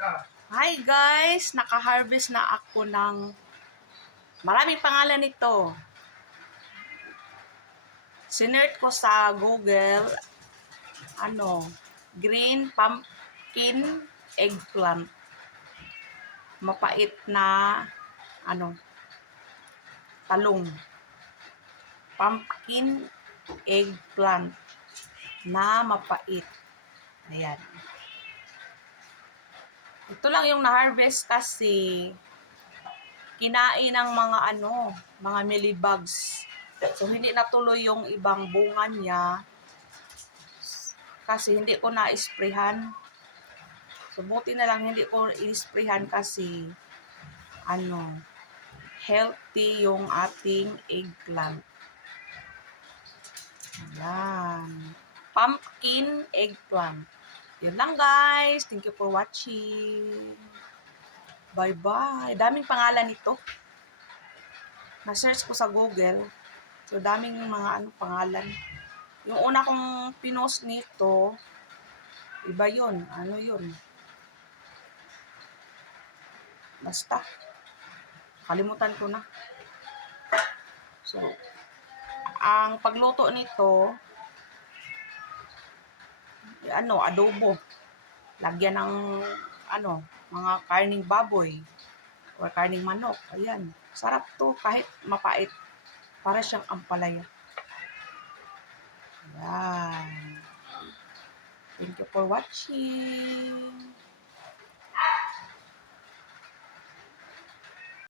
Hi guys! Naka-harvest na ako ng maraming pangalan nito. Sinert ko sa Google, green pumpkin eggplant. Mapait na, talong. Pumpkin eggplant na mapait. Ayan. Ito lang yung na-harvest kasi kinain ng mga mealybugs. So, hindi natuloy yung ibang bunga niya kasi hindi ko na-sprayhan. So, buti na lang hindi ko i-sprayhan kasi healthy yung ating eggplant. Ayan. Pumpkin eggplant. Yun lang guys. Thank you for watching. Bye-bye. Daming pangalan nito. Na-search ko sa Google. So, daming mga pangalan. Yung una kong pinost nito, iba yun. Ano yun? Basta. Kalimutan ko na. So, ang pagluto nito, adobo. Lagyan ng, mga karning baboy or karning manok. Ayan. Sarap to kahit mapait. Para siyang ampalaya. Ayan. Thank you for watching.